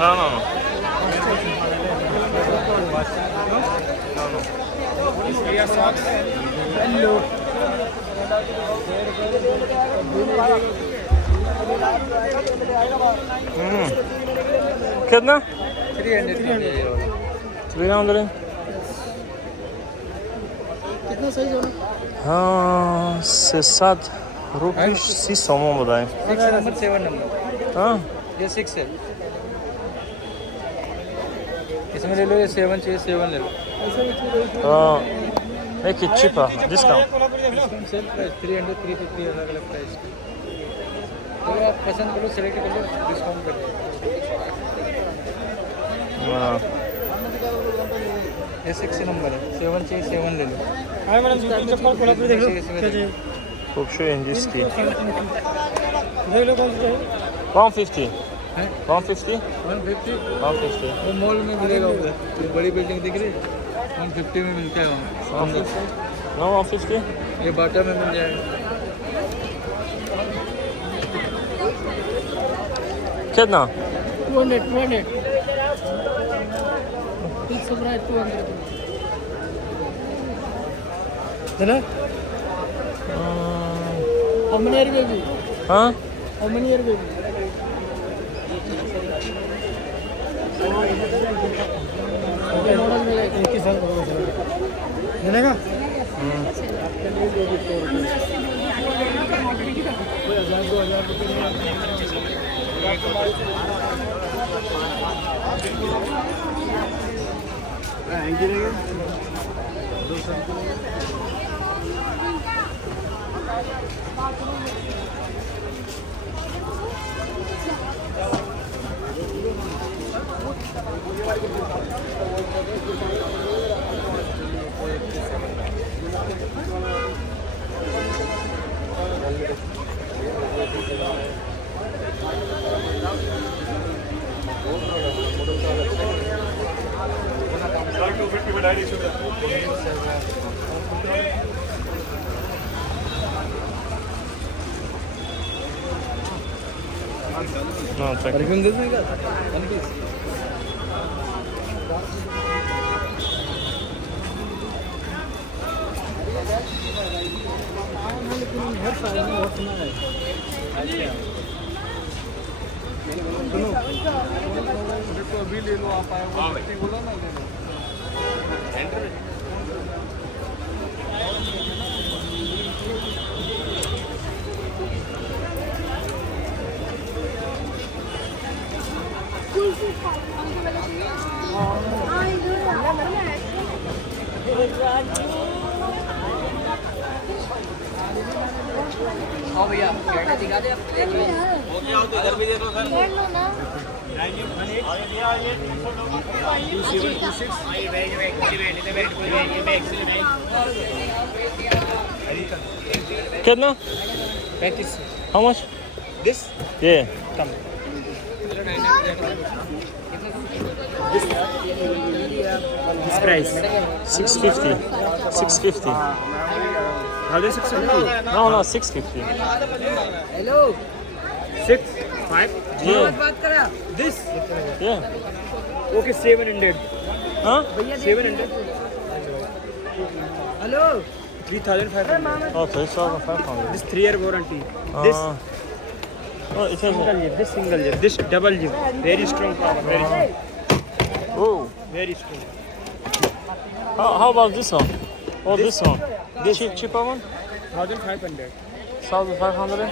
No, no, no. कितना 300 कितना सही जो ना हाँ 7 रुपये 600 mu बताएं 6 नंबर 7 नंबर हाँ ये 6 है इसमें ले लो ये 7 चाहिए 7 ले लो make it cheaper discount sale price 300 350 अलग अलग प्राइस चलो आप पसंद करो सेलेक्ट कर लो डिस्काउंट कर दो ये 6 नंबर है 7 चाहिए 7 ले लो हाय मैडम जूती चप्पल खोला फिर देख लो क्या चाहिए खूब शो इंडिस्की देख लो कौन सी चाहिए 150 हैं 150 150 150 वो मॉल में मिलेगा उधर ये बड़ी बिल्डिंग दिख रही है 150 में मिलता है वहाँ no 150 ये बाटा में मिल जाएगा कितना 200 It's right 200 चलो how many are baby हाँ how many are baby model में एक ही साल मिलेगा no check परफ्यूम दे देगा 1 पीस हर साल में बहुत सुना है सुनो तो अभी ले लो आप आए वो बोला ना ले लो हाँ भैया दिखा दे हो गया हो तो इधर भी देखो सर कितना 35 how much this yeah come this price 650 650 how is 650 no no 650 hello 6 5 yeah this yeah okay 700 huh 700 hello 3500 oh 3500 this 3 year warranty this oh it has this single zip this double zip very strong power very strong. oh Very strong. how about this one oh this one this cheaper one 1500 1500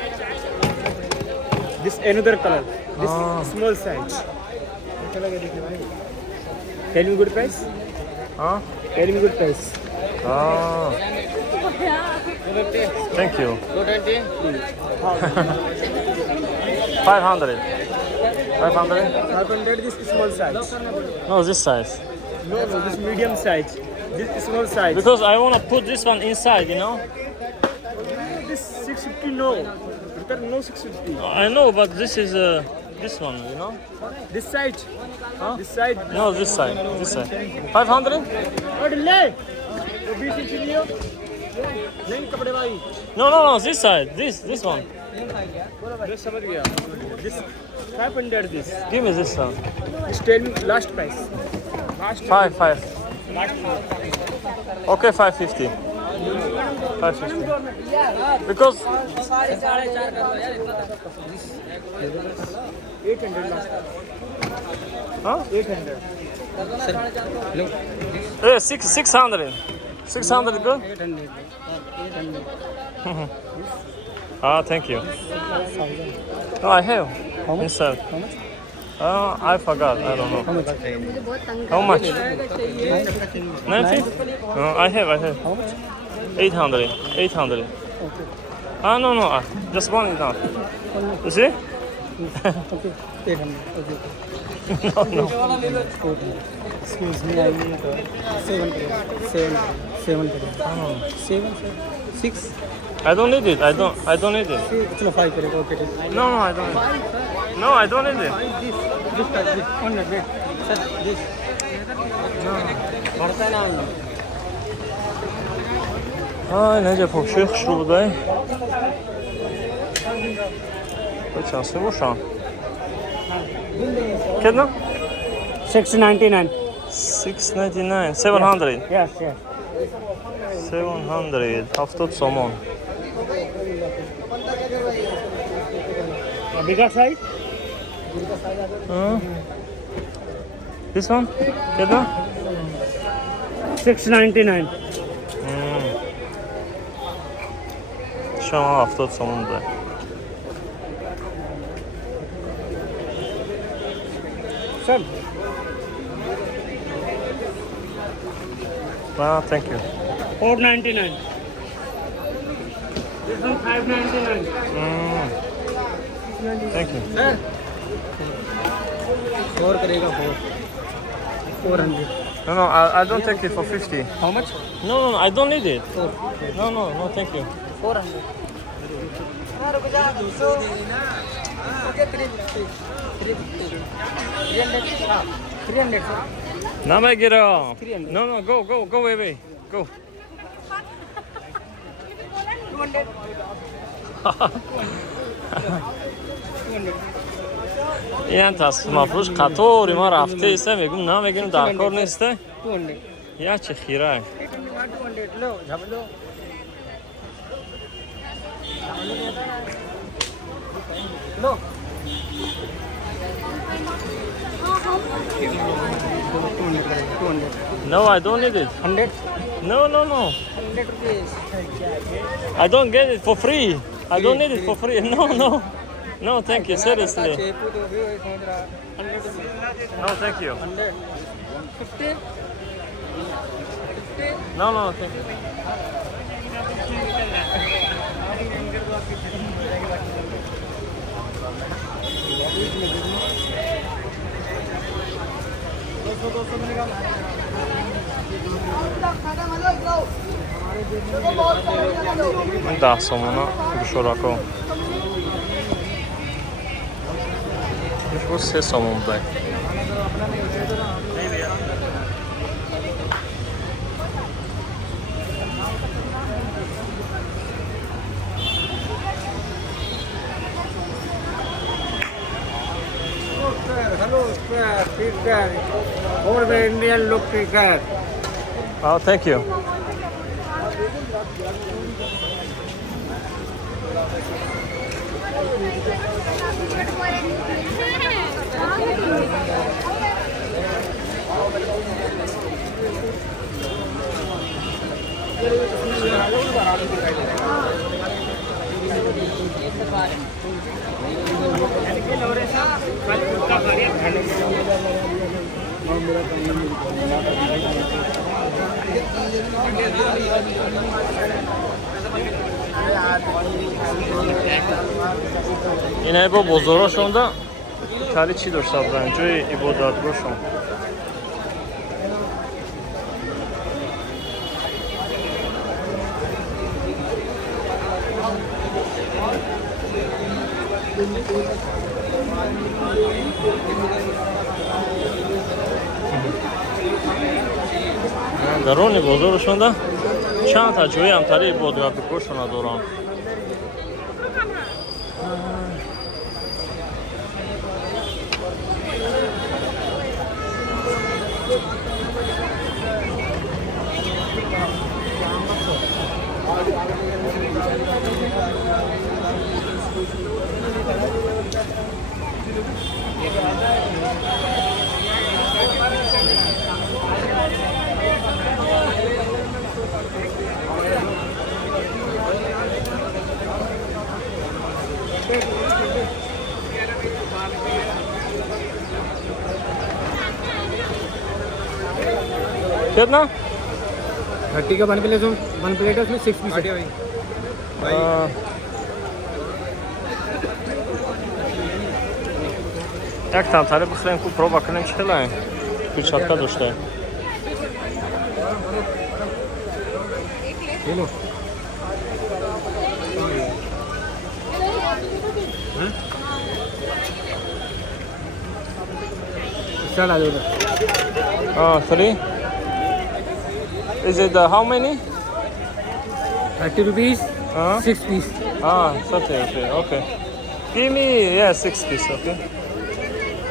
this another color this Ah. small size tell me good price huh tell me good price ah thank you 500 500 this small size no this size no this medium size this small size because I want to put this one inside you know this 650 no return no 650 I know but this is this one you know this side Huh? this side no this side 500 और ले तो 20 inch लियो नहीं कपड़े भाई no this side this one मैं समझ गया this 500 this. Give me this one. It's 10 last price. Last 5. last Okay, 550. 550. Because 800 last. huh? 800. Hello. Yeah, 600. 600 good? 800. 800. Ah, thank you. No, I have. How much? Inside. How much? I forgot. I don't know. How much? How much? 90? No, I have. How much? 800. 800. Okay. No. Just one is not. You see? Okay. 800. Okay. No. Excuse me, I need 7 7 7 6 I don't need it. I don't need it. चलो 5 करेगा okay No, I don't. No, I don't need it. this type this 100 wait sir this बढ़ता है ना Ay, necə popşu yaxşılıq da. Kaçansı bu şan? Kedna? 699 699. 700. yes 700. Haftot somon. bigger size This one? Kedna? 699 Şu an haftot sonunda. sir Thank you. 499 this one 599 Thank you. sir 4 करेगा 400 No, I don't take it for 50. how much No, I don't need it. 4 No, thank you. 400 300 sir Namagiro. 300. No, go away. Go. 200 این تصمیم فروش قطوری ما رفته ایسته میگم نه میگیم در کار نیسته 200 یا چه خیره 200 low झपलो low No, I don't need it. 100 No. 100 rupees I don't get it for free. I don't need it for free. No, thank you. Seriously. चेपू तो भी वही समझ रहा 100 rupees No, thank you. 100 50 No, thank you. این 10 somona بشوراکو bu 3 somon da. Hello, speaker. For the Indian look speaker. Oh, thank you. اینه با بزرگشون دا کاری چی داشته بودن جای عبادتگاهشون дарони бозоршон да чанд та ҷои амтари ибодатгоҳшона доранд. कितना 30 का 1 plate, 1 plate है उसमें 6 piece है। Jak tam tare bıxrayım ku proba kılım çıkılayım. Kürçatka düştü. ये लो। Start आ जाओ उधर। 3. Is it how many? 30 rupees, 6 piece. 30 rupees. Okay. Give me 6 piece. Okay.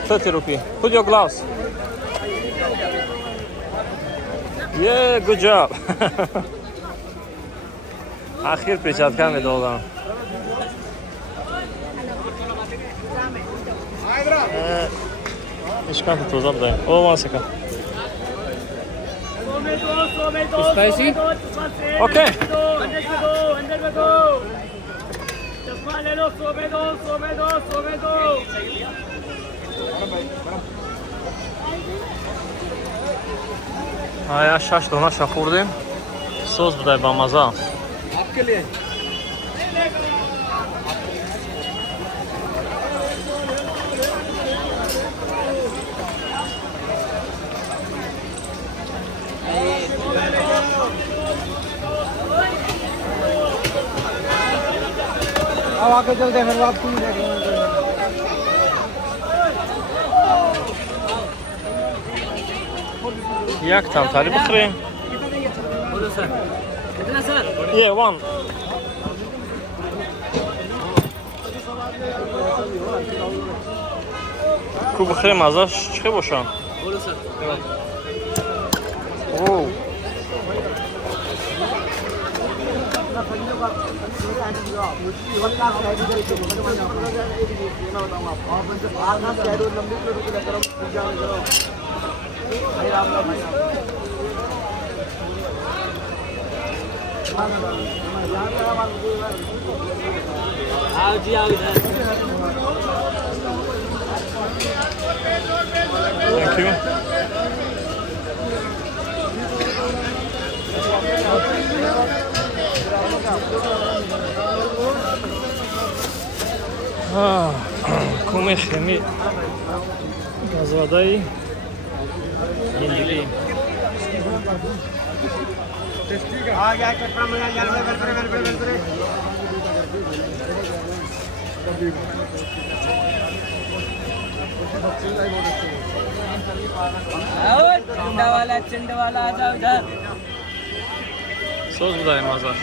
30 rupees. Put your gloves. Yeah, good job. आखिर पेचाtka में दोगा. İşkan tutuza da. O vasika. Spicy? Okay. Aya şaş dona şaxurdum. Soz buday bamaza. आपके लिए अब आके चलते हैं फिर वापसी में देखेंगे। Jak tam tali bıxrayım? बोलो सर कितना sir? Yeah, one. Ku bıxrayım azaş çıxı boşan. बोलो सर। Oo. आओ जी आओ इधर। Thank you. Come xemi gazvadai hindili. आ गया चक्कर में यार वेल करे। आओ चिंडा वाला आ जाओ इधर। Soz budayım azar.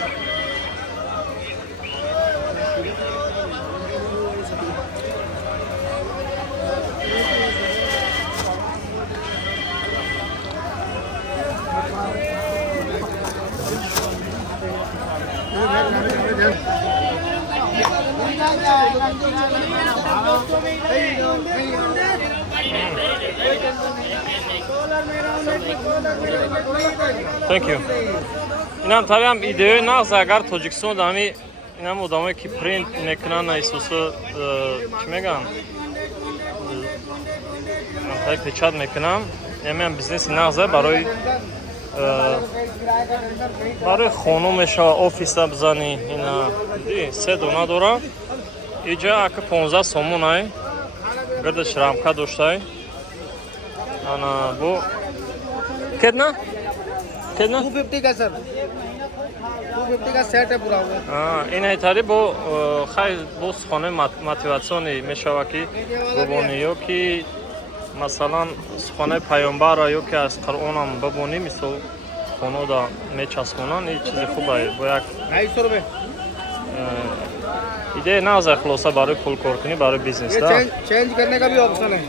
Thank you. İnan tabiam ideoyu nağza agar Tojikistan dami inam odamı ki print mekana isusu kimegan. Tabii peçat mekanam. Hemen biznes nağza baroy برای خانومش آفیس بزنی اینا دی 3 دونه داره اینجا اگه 15 سومون های گردش رامکا داشته انا بو कितना कितना 250 का सर 250 का सेट है पूरा होगा। این ایتاری با خیلی با خانه موتیواسیونی میشود که ببونی یا که مثلا خانه پیامبر یا که از قرآن هم ببونی مثل خانه دا میچسبونن این چیز خوبه با یک 250 रुपए ایده نازه خلاصه برای پول کار کنی برای بیزنس دا चेंज करने का भी ऑप्शन है।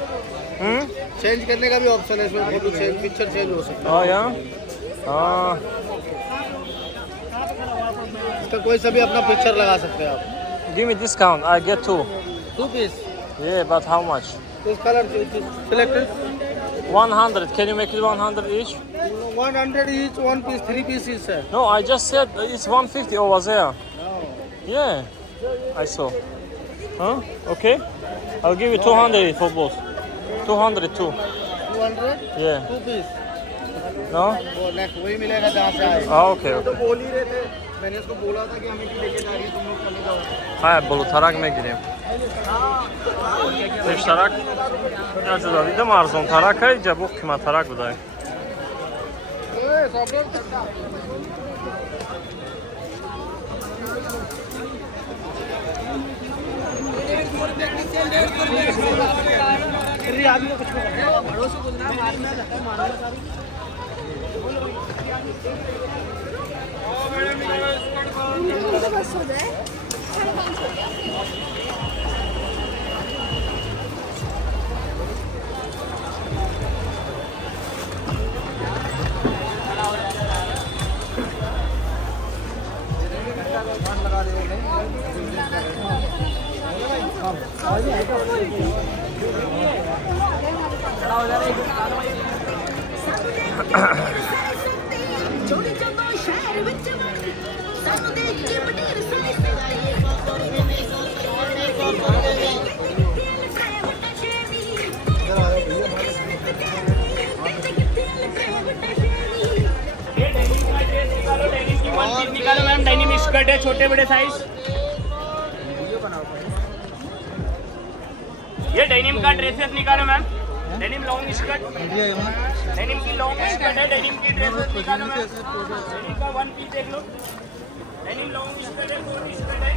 चेंज करने का भी ऑप्शन है, इसमें फोटो चेंज पिक्चर चेंज हो सकता या है। इसका कोई सा भी अपना पिक्चर लगा सकते हैं आप। give me discount I get 2 2 piece yeah but how much इस colour selected 100 can you make it 100 each 100 each, 1 piece, 3 pieces है। no I just said it's 150 over there yeah I saw huh okay I'll give you 200 for both 200 too 200 yeah 2 piece। No वो next वही मिलेगा जहाँ से आए। हाँ okay तो okay बोल ही रहे थे, मैंने उसको बोला था कि हमें लेके जा रही है, तुम लोग चले जाओ। हाँ bulutarak megireyim. Beştarak ya juda didem arzon tarak hay ja bu qiymat tarak buday. बस हो जाए 5:30 हो गया। छोड़ी जगह शहर विच सानू देख के बटीर निकालो मैम, डेनिम स्कर्ट है छोटे बड़े साइज। ये डेनिम का ड्रेसेस निकालो ma'am, denim long skirt, denim की लॉन्ग स्कर्ट है, डेनिम की ड्रेसेस निकालो मैम। डेनिम का वन पीस देख लो, डेनिम लॉन्ग स्कर्ट है, 4 पीस स्कर्ट है।